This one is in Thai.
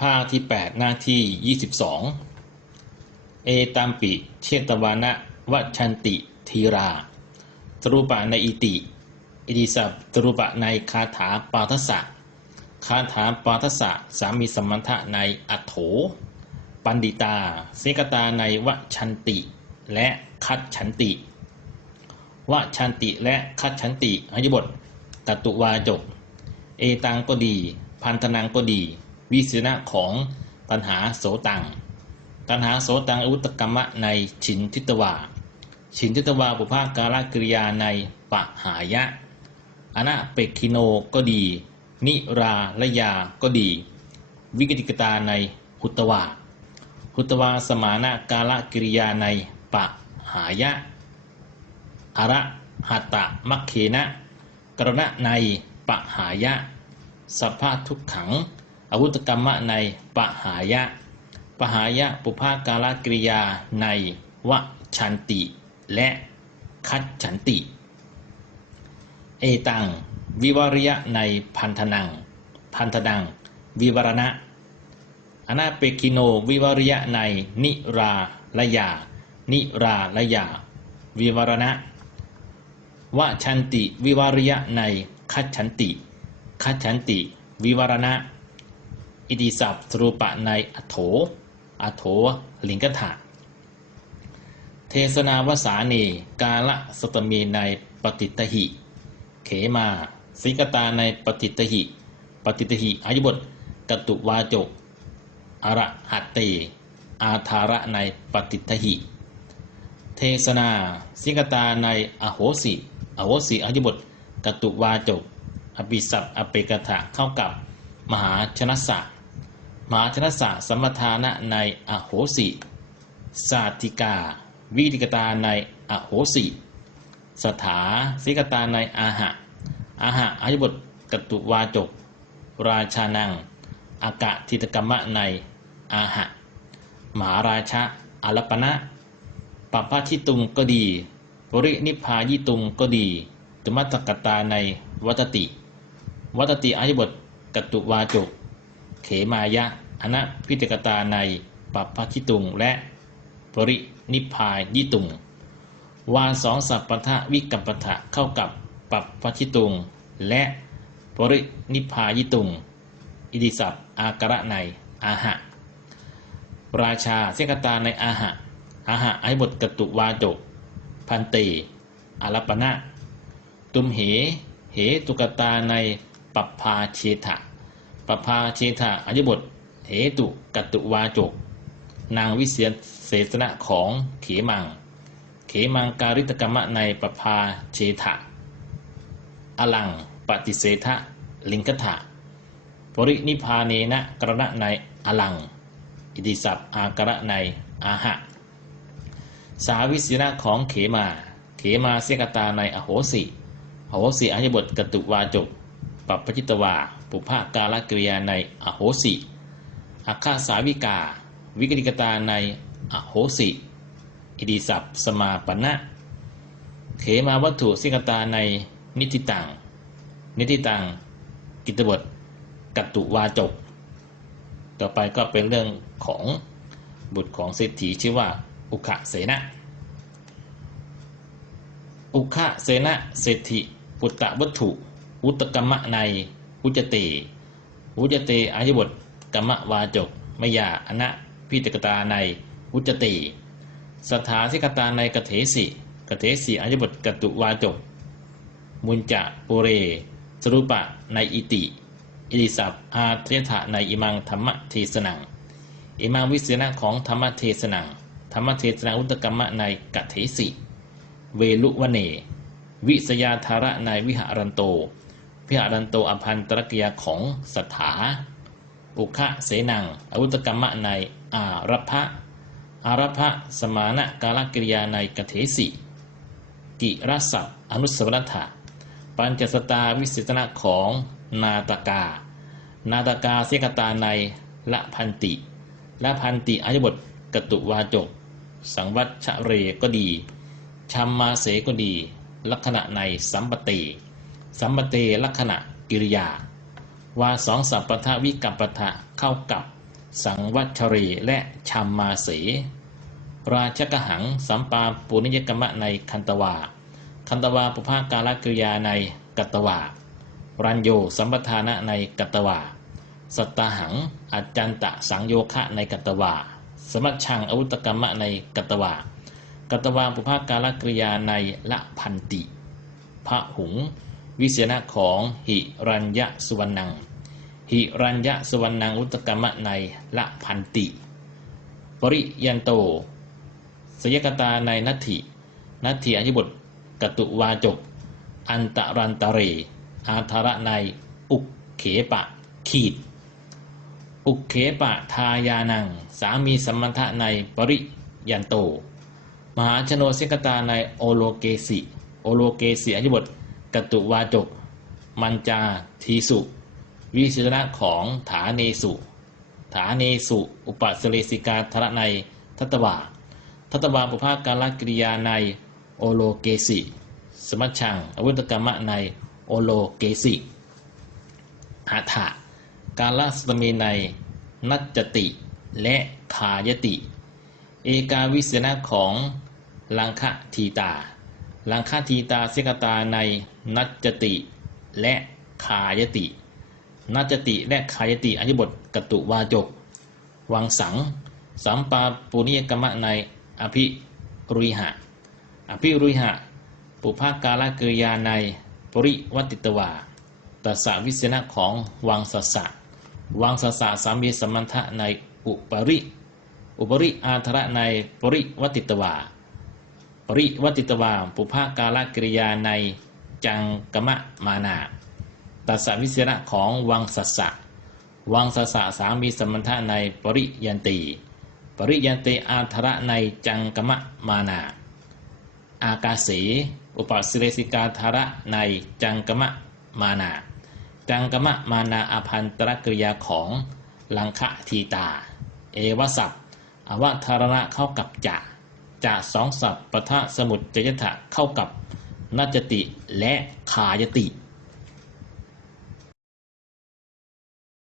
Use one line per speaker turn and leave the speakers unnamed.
ภาคที่ 8 หน้าที่ 22 เอตัมปิเชตวานะวัชันติทีราตรูปะในอิติ อิติสัพตรูปะในคาถาปาทสะคาถาปาทสะสามีสมันทะในอัโถ ปันดิตาเสกตาในวัชันติ และคัดฉันติวชันติและคัดฉันติอายบทตตุวาจก เอตังก็ดี พันธนังก็ดี วิสนะของตันหาโสตัง ตันหาโสตังอุตกรรมะในฉินทิตวา ฉินทิตวาปุภาการกิริยาในปะหายะ อนะเปกคิโนก็ดี นิราละยาก็ดี วิกติกตาในหุตวา หุตวาสมานะกาลกิริยาในปะหายะ อระหัตตะมัคเคนะ กรณะในปะหายะ สัพพะทุกขัง อาวุธกรรมะในปะหายะปะหายะปุภากาลกริยาในวชันติ และคัดฉันติ เอตัง วิวริยะในพันธนัง พันธนัง วิวรณะ อนาเปกิโนวิวริยะในนิราละยา นิราละยา วิวรณะวชันติ วิวริยะในคัจฉันติ คัจฉันติ วิวรณะ อิติสัพสรูปะในอโถอโถลิงกถะเทศนาวสาเนกาละสตมีในปฏิตหิ เขมาสิกตาในปฏิตหิ ปฏิตหิอายุบทกตุวาจกอระหัตเตอาธาระในปฏิตหิ เทศนาสิกตาในอโหสิอโหสิอธิบทกตุวาจก อภิสัพอเปกถะเข้ากับมหาชนสะ มหาชนสะสมทานะในอโหสิสาธิกา วิธิกตาในอโหสิ สถาสิกตาในอาหะ อาหะอธิบทกตุวาจก ราชานัง อากะทิตกรรมะในอาหะมหาราชะอลปณะปัปพะทิตุงก็ดีปรินิพายิตุงก็ดีตุมัตตกตาในวัตติ วัตติอายุบทกตุวาจก เขมายะ อนะพิจกตาในปัปพะทิตุงและปรินิพพายยิตุง วาสองสัพปทะวิกัปปะทะเข้ากับปัปพะทิตุง และปรินิพพายิตุง อิติสัพอากระในอาหะ ราชาเสกตาในอาหะ อาหะไอบทกตุวาจกพันเตอลปณะตุมเห เหตุกตาในปัปพาเชถะปัปพาเชถะอายบท เหตุกตุวาจก นางวิเศษเสสนะของเขมัง เขมังการิตกรรมะในปัปพาเชถะอลังปฏิเสธะลิงกถะปรินิพาเนนะกรณะในอลัง อิติสัพอากระในอาหะ สาวิสินะของเขมา เขมาเสกตาในอโหสิอโหสิอัญบทกตุวาจก ปัปปจิตวา ปุภากาลกริยาในอโหสิ อาคาสาวิกา วิกฤกตาในอโหสิอิติสัพสมาปณะเขมาวัตถุเสกตาในนิติตังนิติตังกิตบทกัตตุวาจก ต่อไปก็เป็นเรื่องของบุตรของเศรษฐีชื่อว่าอุคะเสนะอุคะเสนะเศรษฐิปุตตะวัตถุ อุตกรรมะในอุจเต อุจเตอายุบท กรรมวาจกมยาอนะพิตกตาในอุจเตสถาสิกตาในกเถสิกเถสิอายุบทกตุวาจก มุญจะปุเร สรุปะในอิติ อิติสัพอาเทถะในอิมังธรรมเทศนัง อิมังวิเศษณะของธรรมเทศนัง ธรรมเทศนาอุตกรรมะในกเถสิ เวลุวเน วิสยาธาระในวิหารันโต วิหารันโตอภันตรกยาของสถา อุคะเสนังอาวุตกรรมะในอารพะอารพะสมานะกาลกิริยาในกเถสิกิรสัพอนุสวรถะปัญจสตาวิสิตนะของนาตกา นาตกาเสกตาในละพันติละพันติอายุบทกตุวาจก สังวัตชะเรก็ดีชัมมาเสก็ดี ลักษณะในสัมปติสัมปเตลักษณะกิริยา วาสองสัพพทวิกัปปะทะเข้ากับ สังวัชเรและชัมมาเสราชกหัง สัมปาปุนิยกรรมะในคันตวา คันตวาปุภากาลกริยาในกัตตวา รัญโยสัมปทานะในกัตตวา สัตตหังอาจันตะสังโยคะในกัตตวา สมัชชังอวุตกรรมะในกัตตวา กัตตวาปุภากาลกริยาในละพันติพระหุง วิเศษณะของหิรัญยสุวรรณัง หิรัญยสุวรรณังอุตกรรมะในละพันติ ปริยันโตสยกตาในนัตถินัตถิอธิบทกตุวาจกอันตรันตเร อาธระในอุกเขปะขีด อุกเขปะทายานัง สามีสมมัทะในปริยันโต มหาชนโนเสกตาในโอโลเกสิ โอโลเกสิอธิบท กตุวาจก มันจาทีสุ วิเศษณะของฐาเนสุ ฐาเนสุ อุปสเลสิกาธระในทัตตวาทัตตวาปุภากาลกริยาในโอโลเกสิ สมัชชังอวุตกรรมะในโอโลเกสิหัตถะการลสตมีในนัจจติ และขายติ เอกาวิเศษณะของลังคะทีตา ลังคะทีตาเสกตาในนัจจติและขายติ นัจจติและขายติอธิบทกตุวาจก วังสัง สัมปาปุนิยกรรมะในอภิรุยหะ อภิรุยหะ ปุภากาลกยาในปริวัติตวาตัสสะวิเศษณะของวังสัสสะ วังสัสสะสามีสมมันทะในอุปริ อุปริอาธระในปริวัติตวา ปริวัติตวาปุภากาลกิริยาในจังกมะมานาตัสสวิเศษณะของวังสัสสะวังสัสสะสามีสมมันทะในปริยันตี ปริยันติอาธระในจังกมะมานา อากาสีอุปสิเรสิกาธาระในจังกมะมานา จังกมะมานาอภันตรกริยาของลังคะทีตา เอวสัพอวธารณะเข้ากับจะ จะสองสัพปะทะสมุดจยถะเข้ากับนัจติและขายติ